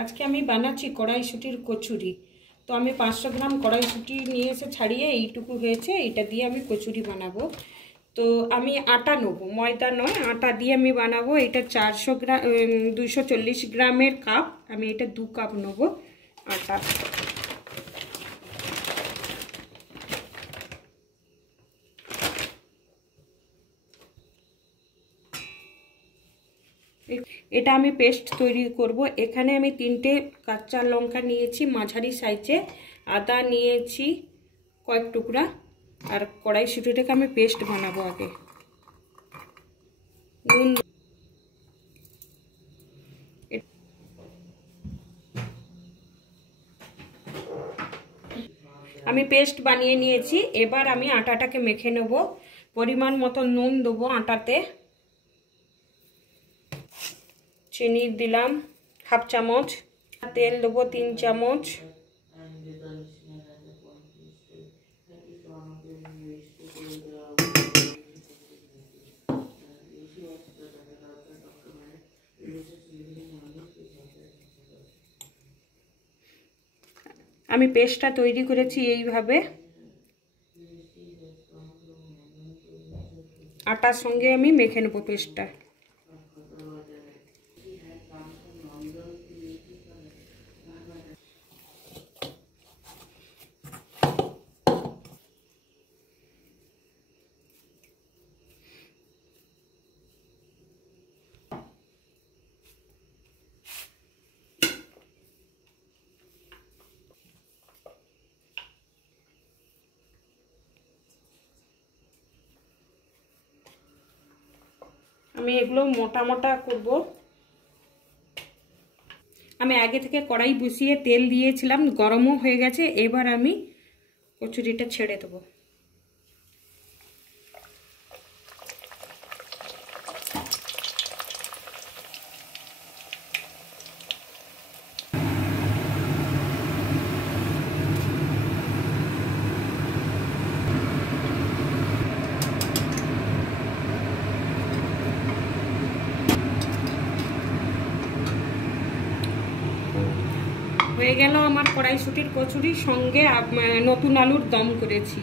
আজকে আমি বানাচ্ছি কড়াইশুঁটির কচুরি। তো আমি 500 গ্রাম কড়াইশুঁটি নিয়ে এসে ছাড়িয়ে এইটুকু হয়েছে, এটা দিয়ে আমি কচুরি বানাবো। তো আমি আটা নেব, ময়দা নয়, আটা দিয়ে আমি বানাবো। এটা 400 গ্রাম 240 গ্রামের কাপ, আমি এটা 2 কাপ নেব আটা। এটা আমি পেস্ট তৈরি করব। এখানে আমি 3টে কাঁচা লঙ্কা নিয়েছি মাঝারি সাইজে, আদা নিয়েছি কয়েক টুকরা, আর কড়াইশুঁটিটাকে আমি পেস্ট বানাবো আগে। নুন, আমি পেস্ট বানিয়ে নিয়েছি। এবার আমি আটাটাকে মেখে নেব। পরিমাণ মতো নুন দেবো আটাতে, চিনি দিলাম হাফ চামচ, তেল দেবো 3 চামচ, আমি পেস্টটা তৈরি করেছি এইভাবে। আটার সঙ্গে আমি মেখে নেব পেস্টটা। আমি এগুলো মোটা মোটা করব। আমি আগে থেকে কড়াই বসিয়ে তেল দিয়েছিলাম, গরমও হয়ে গেছে। এবার আমি কচুরিটা ছেড়ে দেবো। হয়ে গেল আমার কড়াইশুঁটির কচুরি, সঙ্গে নতুন আলুর দম করেছি।